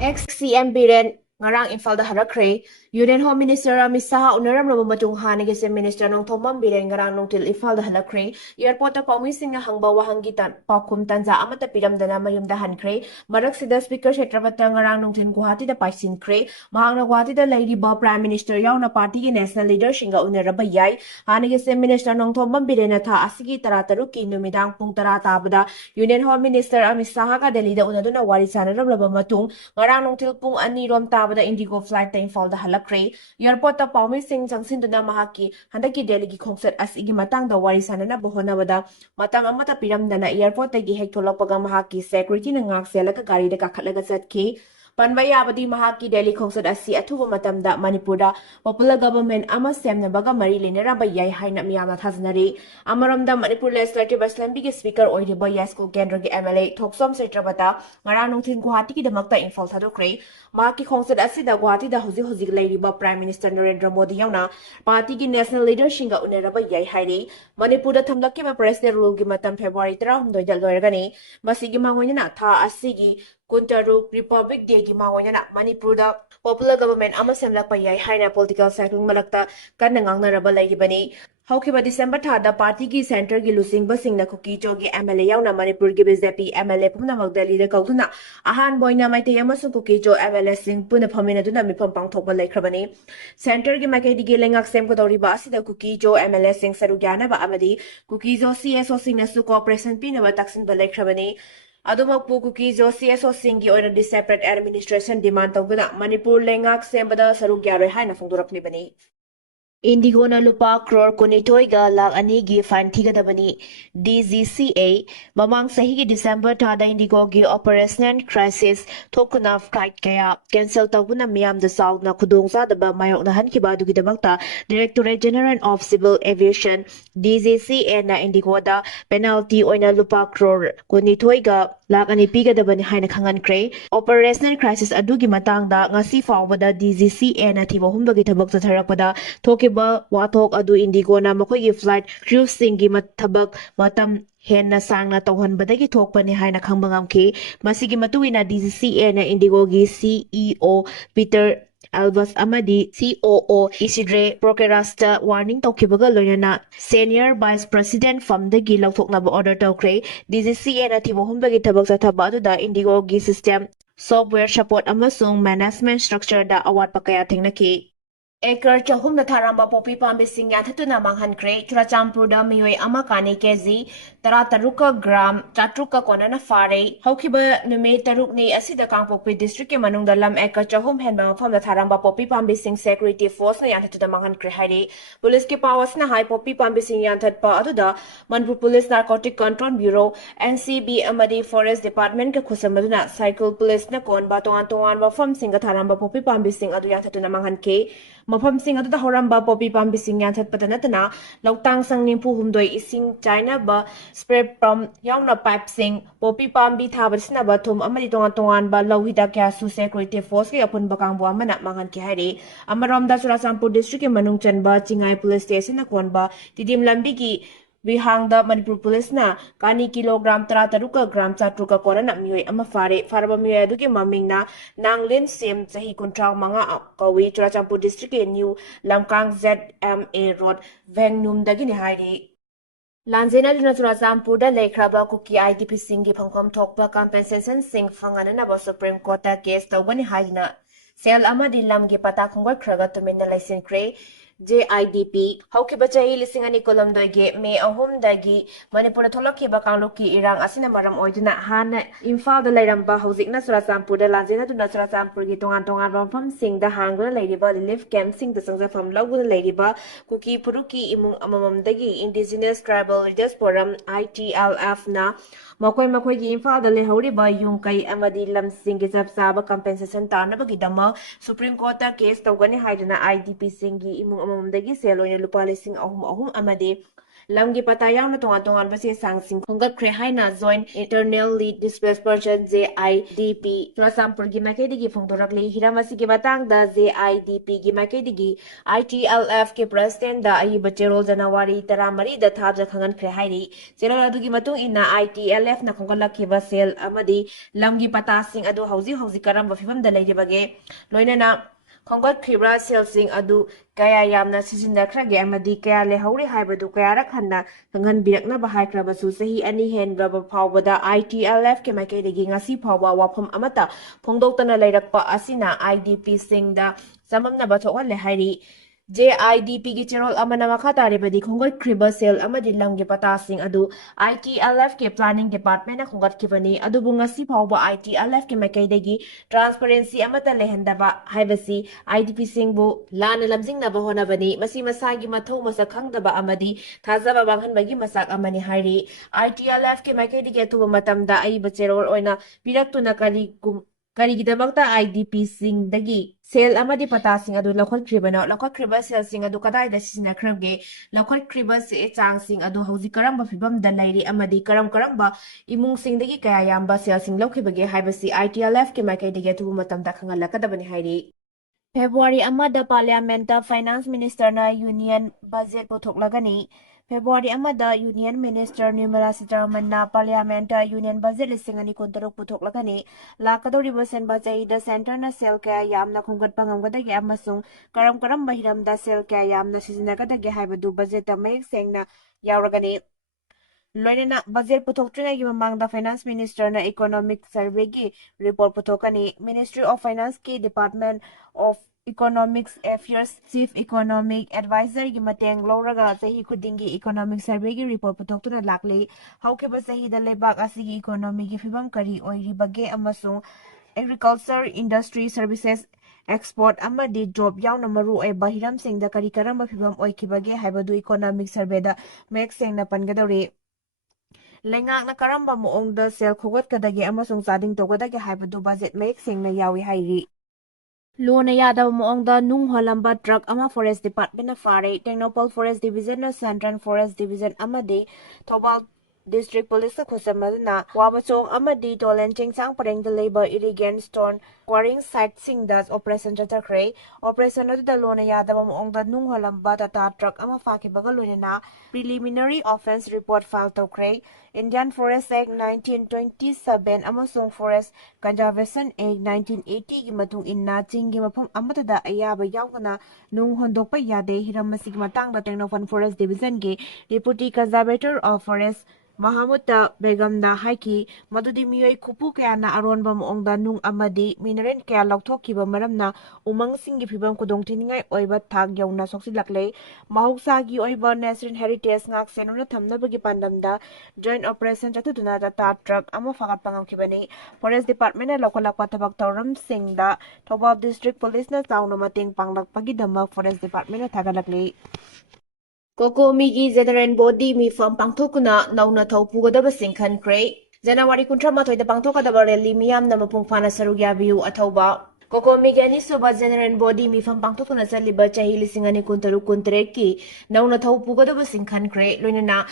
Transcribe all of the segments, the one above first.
Ex-CM Biren Ngarang Imphal da Hallakhre Union Home Minister Amit Saha unaramraba matung hanigi se Minister Namthak Biren Ngarang nungtil Imphal da Hallakhre Airport ta pawising na hangba wahangi tan pakhum tanja amata piramdana mayumda hankre marak sida Speaker Kshetrapata Ngarang nungtin Guwahati da paisinkhre mahangna Guwahati da lairiba Prime Minister yauna party gi national leader shinga unaraba yai hanigi se Minister Namthak Biren na tha asigi tarataruki numidang pung tara tabada Union Home Minister Amit Saha ka Delhi da unaduna wari sanaraba matung Ngarang nungtil pung ani rom tabada Indigo flight ta Imphal da Hallakhre airport ta Paumi Singh jangsin mahaki handaki Delhi gi khongset asigi matang da wari sanana bohonabada matang amata piramdana airport ta gi hek tholakpaga mahaki security na ngak selaka gari da kakhatlaga chatki Panbaya abadi mahaki Delhi khongset asi athuba matamda Manipura popular government ama semnabaga mari lenaraba yai haina miyamna thajanari amaramda Manipur legislative assembly gi speaker oiriba Yasko Kendra gi MLA Thoksom Setrabata Ngarang nungthin Guwahati gi damakta Imphal thadokre mahaki khongset asi da Guwahati da hojik leiriba Prime Minister Narendra Modi yauna party gi national leader shinga uneraba yai hairi Manipur da thamlakkiba president rule gi matam February 13 da loiragani masigi mangoina tha asigi Kuntaru Republic Day ki mawoina Manipur da popular government ama semlakpa yai haina political cycling malakta kanna ngangnaraba lairibani Haukiba December thada party ki center gi lusingba singna Kuki jogi MLA yauna Manipur gi BJP MLA pumnamak Delhi da kautuna ahan boina maitei amasung Kuki jo MLA sing puna phamina duna mifam pangthokba laikhrabani center gi maikei gi lengak sem ko doriba asida Kuki jo MLA sing sarugyana ba amadi Kuki jo CSO singna su cooperation pina ba taksin ba laikhrabani Adumakpu Kuki jo CSO Singhi oina di separate administration demand tawduna Manipur lengak sembada saruk yaroi haina phongdorapnibani Indigo na lupa crore kunitoiga lakh anigi fine thigadabani DGCA mamang sahi December thada Indigo gi operational crisis thokuna flight kaya cancel tawbuna miyam da south na khudongza daba mayok na hankiba dugi damakta Directorate General of Civil Aviation DGCA na Indigo da penalty oina lupa crore kunitoiga lakh ani pigadabani haina khangankre operational crisis adugi matangda ngasi fawbada DGCA na thiba humbagi thabak chatharakpada Thokiba wathok adu Indigo na makhoi flight crew singi mathabak matam henna sangna tawhanbadagi thokpani haina khangbangam masigi matuina DGCA na Indigo gi CEO Peter Albus Amadi COO Isidre Prokerasta warning tawkibaga loinana Senior Vice President famdagi lawthoknaba order tawkre DGCA na thibo humbagi thabak chathaba aduda Indigo gi system software support amasung management structure da awat pakaya thengnaki Acre chahum na tharamba popi pambi singya thatuna manghankre Churachampur da miyoi ama kani kg tara taruka gram chatruka konana Phare haukiba nume taruk ni asida kangpokpi district ke manung da lam acre chahum henba mafam da tharamba popi pambi sing security force na yathatuna manghankre hairi police ke powers na high popi pambi sing yathat pa aduda Manipur Police Narcotic Control Bureau NCB amadi Forest Department ke khusamaduna cycle police na kon ba tongan mafam singa tharamba popi pambi sing adu yathatuna manghanke Mafam sing aduda horamba popi pambi sing yathat patanatana lautang sang nimpu humdoi ising China ba spray from yauna pipe sing popi pambi thabasina ba thum amadi tongan ba lauhida kya su security force ke apun bakang bo amana mangan ki hairi amarom da Churachampur district ke manung chanba Chingai police station na konba tidim lambi ki Bihangda Manipur Police na kani kilogram taruka gram chatruka korana miyoi ama faraba miyoi adugi maming na nanglin sim sahi kuntrang manga kawi Churachampur district ke new lamkang ZMA road vengnum dagini hairi Lanzena duna Churachampur da lekhraba Kuki IDP singi phangkom thokpa compensation sing phangana ba Supreme Court ta case tawbani haina sel amadi lamgi pata khongwa khraga tumina license kre JIDP haukiba chahi lising ani kolom doige May ahum dagi Manipur tholakhiba kangloki irang asina maram oiduna hana Imphal da lairamba hojikna Churachampur da lanjena duna Churachampur gi tongan rampham Singda hanguna lairiba relief camp sing da sangjafam lawguna lairiba Kuki Puruki imung amamam dagi Indigenous Tribal Leaders Forum ITLF na makhoi gi Imphal da lehoriba yungkai amadi lamsing gi chapsaba compensation tarnabagi dama Supreme Court ta case tawgani haiduna IDP singi imung amamdagi seloina lupa lising ahum amade lamgi pata yauna tongan tongan base sangsing khongatkhre haina joint internally displaced person JIDP Churasampur gi makedigi phongdorakle hiramasi gi batangda JIDP gi makedigi ITLF ke president da ai bachero January 13 da thabja khangankhre hairi cherol adugi matung ina ITLF na khongalakhiba sel amadi lamgi pata sing adu hauji hauji karamba fibam da leiribage loinana khongatkhibra selsing adu kaya yamna sisindakrage amadi kaya lehori haibadu kaya rakhanna kangan birakna bahaikrabasu sahi ani hendraba phawbada ITLF ke maikaidagi ngasi phawba wafam amata phongdoktana leirakpa asina IDP singda samamna bathokhale hairi JIDP gi cherol amana makha taribadi khongatkhriba sel amadi lamgi patasing adu ITLF ke planning department na khongatkibani adubu ngasi phawba ITLF ke maikaidagi transparency amata lehendaba haibasi IDP singbu lana lamjingnaba honabani masi masagi mathau masak khangdaba amadi thazaba banghanbagi masak amani hairi ITLF ke maikaidagi atuba matamda ai bacherol oina piraktuna karigidamagta IDP singdagi sel amadi patasing adu lakhotkribana lakhotkhriba sel sing adu kadaida sisinakhrabge lakhotkhriba se changsing adu hauji karamba fibam da lairi amadi karamba imung singdagi kaya yamba sel sing lokhibage haibasi ITLF ke maikaidagi atubu matamda khangalakadabani hairi February amada Parliament Finance Minister na Union Budget puthoklagani February amada Union Minister Nirmala Sitharaman na Parliament Union Budget lisingani kuntaruk puthoklagani lakadoriba senba chaida center na sel kaya yamna khunggatpa ngamgadagi amasung karam hiramda sel kaya yamna sijinagadagi haibadu budget mayek sengna yauragani loinana budget puthoktrinaigi mamangda finance minister na economic survey gi report puthokani Ministry of Finance ki Department of Economics Affairs Chief Economic Advisor gi mateng loraga sahi khudingi economic survey gi report puthoktura lakle haukiba sahi da lebak asigi economy gi fibam kari oiribage amasung agriculture industry services export amadi job yauna maru ai bahiram singda kari karamba fibam oikibage haibadu economic survey da mek sengna pangadore Lengakna karamba moongda sel khogatkadagi amasung chading togadagi haibadu budget mayek sengna yawi hairi Lona yadaba moongda nung holamba truck ama forest department na Phare Technopol forest division na Central forest division amadi Thobal district police na khusamadna wabachong amadi tolen chingchang parengda labor irrigant stone quarrying site singdas operation chatakre operation adu da lona yadaba moongda nung holamba tata truck ama fakibaga loina preliminary offense report file tokre Indian Forest Act 1927 amasung Forest Conservation Act 1980 gi matung inna chinggi mafam amatada ayaba yaugana nung hondokpa yade hiramasig matangda Technopol Forest Division gi Deputy Conservator of Forest Mahamuta Begamda haiki madudi miyoi kupu kaya na aronba moongda nung amadi mineral kaya lauthokiba maramna umang singi phibam kudong tiningai oiba thak yauna soksilakle mahoksagi oiba natural heritage ngak senona thamnabagi pandamda joint operation chatuduna data truck ama fagat pangamkibani forest department na lokalakpa thabak tawram singda Thobal district police na tauna mating panglakpagi damak forest department na thagalakle Kokomigi General Body Mifam Pangthokuna Nauna Thaupugadaba Singkhankre January 18 da Pangthokadaba Rally Miyamna Mapung Phana Saruk Yabiu Athauba Kokomigi Anisuba General Body Mifam Pangthokuna Saliba Chahi Lisingani Kuntaru Kuntreki Nauna Thaupugadaba Singkhankre Loinana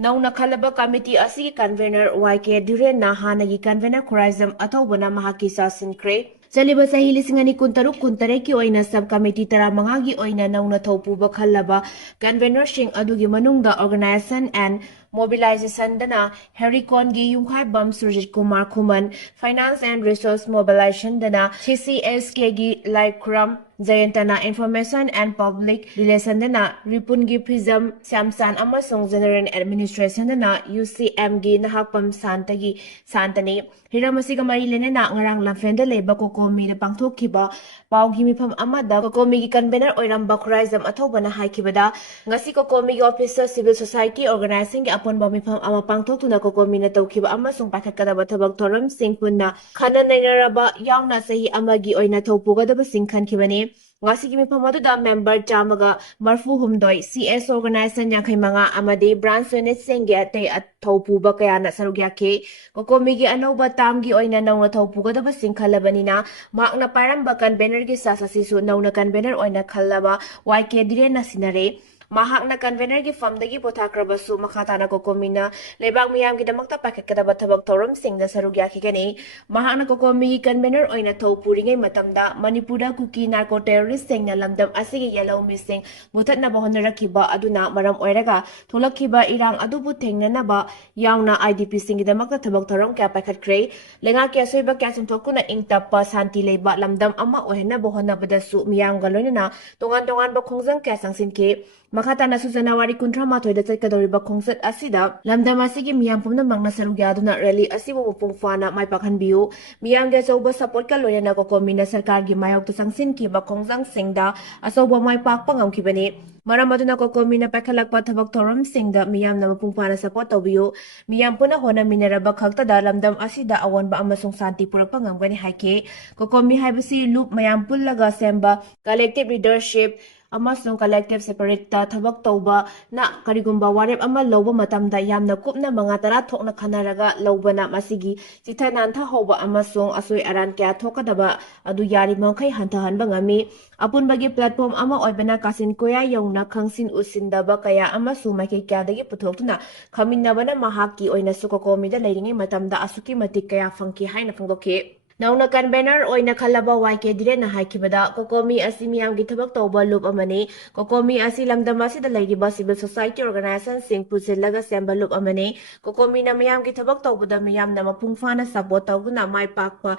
Nauna Khalaba Committee Asigi Convener YK Biren na Hanagi Convener Khoraizam Athobana Mahaki Sasinkre Chaliba sahi lisingani kuntaruk kuntareki oina subcommittee taramangagi oina nauna thaupuba khallaba convener sing adugi manungda organization and mobilization dana Harricon gi yungkhai bam Surjit Kumar Khuman finance and resource mobilization dana CCSK gi Laikram Jayantana Information and Public Relation dana Ripun gi Phizam Samsan amasung General Administration dana UCM gi Nahakpam Santani Hiramasiga Mari Lenena Ngarang Lamfenda Leba Kokomi the Pangthokiba Paugi Mipam Amada Kokomi convener Oiramba Khoraizam Athobana Haikibada Ngasi Kokomi officer civil society organizing upon Bamipam Ama Pangthok na Kokomi na Tokiba Amasung Pakakadaba Tabak Toram Singpuna Kana Nainaraba Yauna Sahi Amagi Oina Topugadaba Singkan Kibane Ngasi Mipamada member Jamaga Marfu Humdoi CS organization Yankimanga Amade branch unit Singate at Topuba Kayana Sarugyake Kokomigi Anoba Tamgi Oina Nauna Topugadaba Singkalabanina Makna Paramba convener gi sasasisu nauna convener oina khallaba YK Direna Sinare mahakna convener-gi famdagi pothakrabasu makhatana kokomina lebak miyamgidamakta paikhatkadaba thabak thauramsingda saruk yakhigani mahakna kokomi convener oina thau puringai matamda Manipurda Kuki narco terrorist singna lamdam asigi yellow missing muthatnaba honarakhiba aduna maram oiraga tholakhiba irang adubu thengnanaba yauna IDP singgidamakta thabak thoram kya paikhatkre lenga kya soiba kya sumthokuna ingtappa santi leiba lamdam ama ohenna bohonabadasu miyamga loinana tongan tongan ba khongjang kya sangsinke makhatana su January 18 da chatkadoriba khongsat asida lamdam asigi miyam pumna mangna saruk yaduna rally asibu mupung fana mai pakhanbiu miyamge chauba support ka loyana ko komina sarkar gi mayok tu sangsin ki ba khongjang Singda asoba mai pak pangam ki bani maram aduna ko komina pakhalak pa thabak thoram Singda miyam na mupung fana support tobiu miyam puna hona minaraba khakta da lamdam asida awan ba amasung santi purak pangam gani haike ko komi haibasi loop mayam pullaga semba collective leadership amasung collective separate ta thabak tauba na karigumba warep ama loba matamda yamna kupna manga tara thokna khanaraga lobana masigi chitha nantha hoba amasung asoi aran kya thokadaba adu yari mangkhai hantahanba ngami apunbagi platform ama oibana kasin koya yongna khangsin usindaba kaya amasu maike kyadagi puthoktuna khaminabana mahaki oina sukokomi da leiringi matamda asuki matik kaya fangki haina phangdoke nauna convener oina khalaba YK Biren na haikibada kokomi asi miyamgi thabak tawba loop amani kokomi asi lamdam asida leiriba civil society organization sing pusillaga semba loop amani kokomi na miyamgi thabak tawbada miyamna mapung fana support tawguna mai pakpa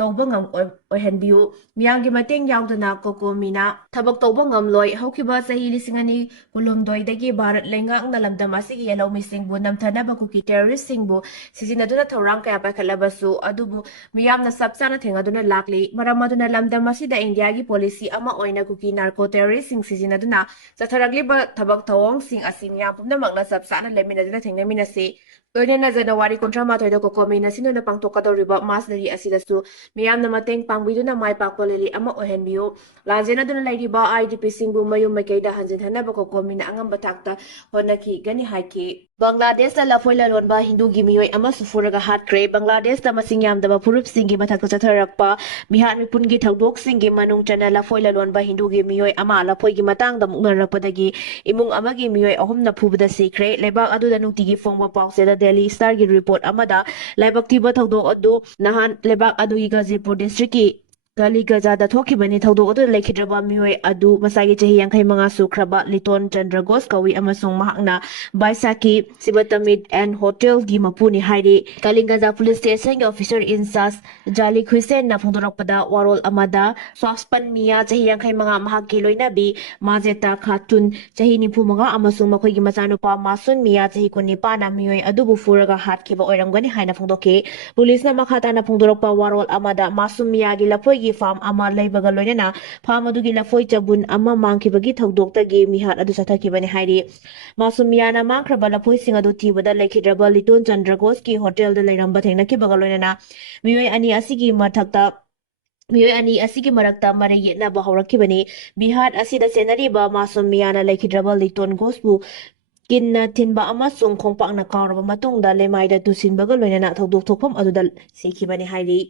tawba ngam oihanbiu miyamgi mateng yaudana kokomina thabak tawba ngam loi haukiba sahi lisingani kulumdoi dagi bharat lengak na lamdam asigi yellow missing bu namthana Kuki terrorist singbu sizinaduna thorang kaya pakhalabasu adubu miyamna sabsana thengaduna lakli maramaduna lamdam asida India gi policy ama oina Kuki narco terrorist sing sizinaduna chatharagliba thabak thawong sing asi miyam pumna magna sabsana leminaduna thengnaminase loinena January 18 da kokomina sinuna pangtokadoriba masdari asidasu miyamna mateng pangbiduna mai pakpoleli ama ohenbiu lanjena duna lairiba IDP singbu mayum makeida hanjin hanaba kokomina angamba thakta honaki gani haiki Bangladesh la lafoi la lonba Hindu gi miyoi ama sufuraga hatkre Bangladesh da masing yamdaba purup singi mathakta chatharakpa mihar mipun gi thaudok singi manung chana lafoi la lonba Hindu gi miyoi ama lafoi gi matang da muknarakpadagi imung amagi miyoi ahumna phubada sikre lebak adu da nutigi fongba pause da Delhi Star gi report amada laibak tiba thaudok adu nahan lebak adu gi Gazipur district ki Gali Gazada thokibani thaudok adu lekhidraba miyoi adu masagi chahi yankhai manga sukraba Liton Chandra Ghosh kawi amasung mahakna Baisaki Sibatamid and Hotel gi mapuni hairi Kalingaza Police Station gi officer in charge Jali Hussein na phongdorakpada warol amada Swaspan Mia chahi yankhai manga mahaki loinabi Mazeta Khatun chahi nipu manga amasung makhoi gi machanupa Masun Mia chahi kunipa na miyoi adubu furaga hatkiba oiramgani haina phongdoke police na makhata na phongdorakpa warol amada Masum Mia gi lapoi gi farm ama leibaga loinena farm adugi lafoi chabun ama mangkhibagi thaudokta mihat adu sathakibani hairi Masumiyana mangkraba lafoi sing adu tibada lekhidraba Liton Chandra Ghosh ki hotel da leiramba thengnakibaga loinena miyoi ani asigi mathakta miyoi ani asigi marakta mare yetna bahaurakibani bihat asida senariba Masumiyana lekhidraba Liton Ghosh bu kinna tinba amasung khongpakna kauraba matungda lemaida tusinbaga loinena thaudok thokpham aduda sikibani hairi